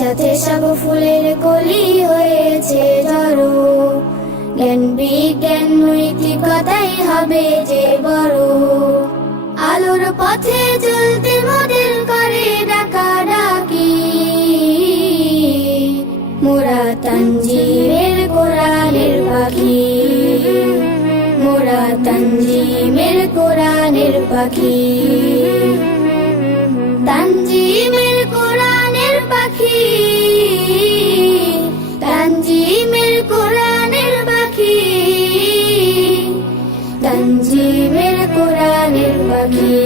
একসাথে সব ফুলের কলি হয়েছে জড়ো, জ্ঞান বিজ্ঞান নৈতিকতাই হবে যে বড়। আলোর পথে চলতে মোদের করে ডাকাডাকি, মোরা তানজিমের কোরআনের পাখি, মোরা তানজিমের কোরআনের পাখি, তানজিমের কোরআনের পাখি, তানজিমের কোরআনের পাখি, তানজিমের কোরআনের পাখি,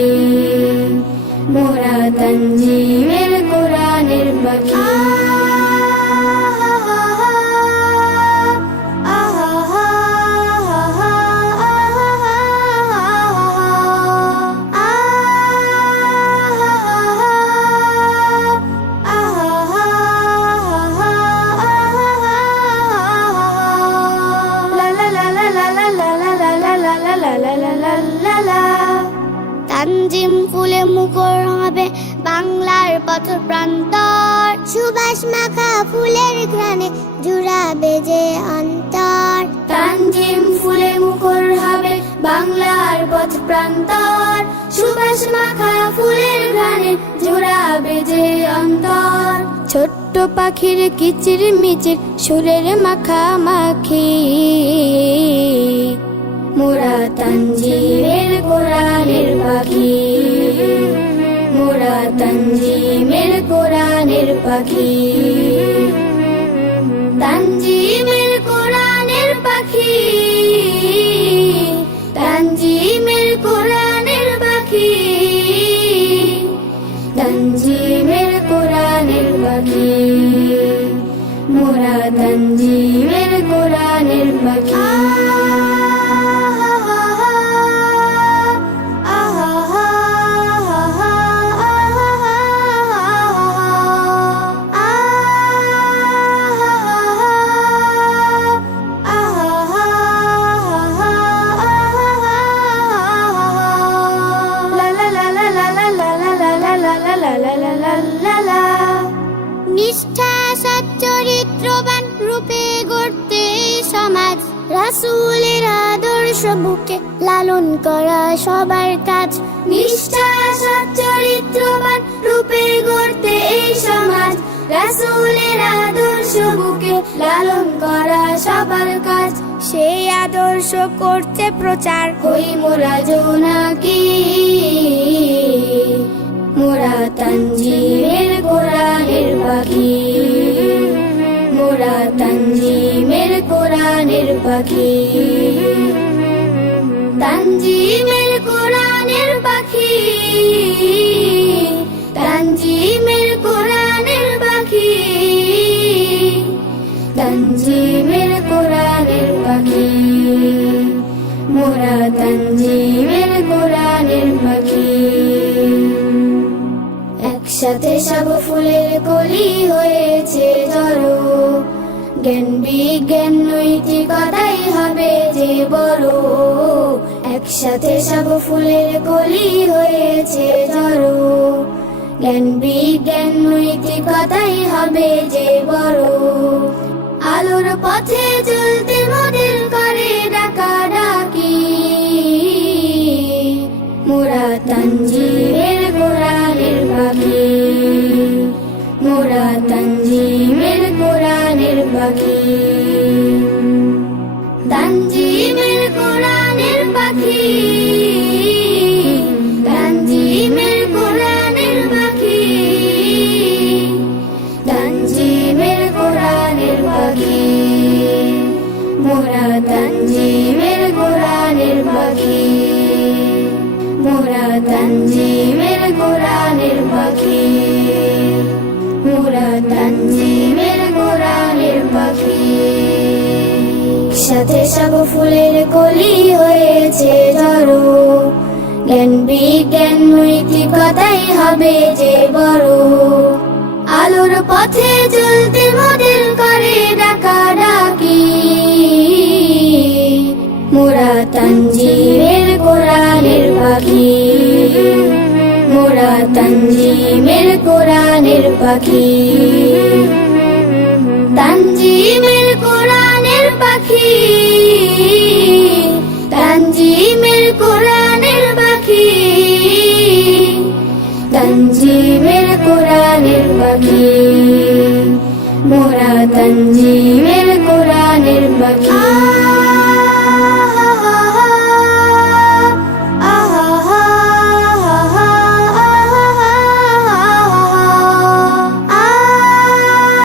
মোরা তানজিমের কোরআনের পাখি। তানজিম ফুলে মুখর হবে বাংলার পথ প্রান্তর, সুবাস মাখা ফুলের ঘ্রাণে জুড়াবে যে অন্তর। তানজিম ফুলে মুখর হবে বাংলার পথ প্রান্তর, সুবাস মাখা ফুলের ঘ্রাণে জুড়াবে যে অন্তর। ছোট্ট পাখির কিচির মিচির সুরের মাখামাখি, মোরা তানজিমের কোরআনের পাখি, মোরা তানজিমের কোরআনের পাখি, তানজিমের কোরআনের পাখি, তানজিমের কোরআনের পাখি, তানজিমের কোরআনের পাখি, মোরা তানজিমের কোরআনের পাখি। নিষ্ঠা সচ্চরিত্রবান রূপে গড়তে সমাজ, রাসূলের আদর্শ বুকে লালন করা সবার কাজ। নিষ্ঠা সচ্চরিত্রবান রূপে গড়তে এই সমাজ, রাসূলের আদর্শ বুকে লালন করা সবার কাজ। সেই আদর্শ করতে প্রচার হই মোরা জোনাকি, মোরা তানজিমের কোরআনের পাখি, মোরা তানজিমের কোরআনের পাখি, তানজিমের কোরআনের পাখি, তানজিমের কোরআনের পাখি, তানজিমের কোরআনের পাখি, মোরা তানজিমের কোরআনের পাখি। একসাথে সব ফুলের কলি হয়েছে জড়ো, জ্ঞান বিজ্ঞান নৈতিকতাই হবে যে বড়। একসাথে সব ফুলের কলি হয়েছে জড়ো, জ্ঞান বিজ্ঞান নৈতিকতাই হবে যে বড়। আলোর পথে চলতে মোদের করে ডাকাডাকি, মোরা তানজিমের কোরআনের পাখি, মোরা তানজিমের কোরআনের পাখি, তানজিমের কোরআনের পাখি, তানজিমের কোরআনের পাখি, তানজিমের কোরআনের পাখি, মোরা তানজিমের কোরআনের পাখি, মোরা তানজিমের কোরআনের পাখি, মোরা তানজিমের কোরআনের পাখি। সাথে সব ফুলের কলি হয়েছে জড়ো, জ্ঞান বিজ্ঞান নৈতিকতাই হবে যে বড়। আলোর পথে চলতে মোদের করে ডাকাডাকি, মোরা তানজিমের কোরআনের পাখি, মোরা তানজিমের কোরআনের পাখি। তঞ্জিমের কোরআনের পাখি, তঞ্জিমের কোরআনের পাখি, মোরা তঞ্জিমের কোরআনের পাখি।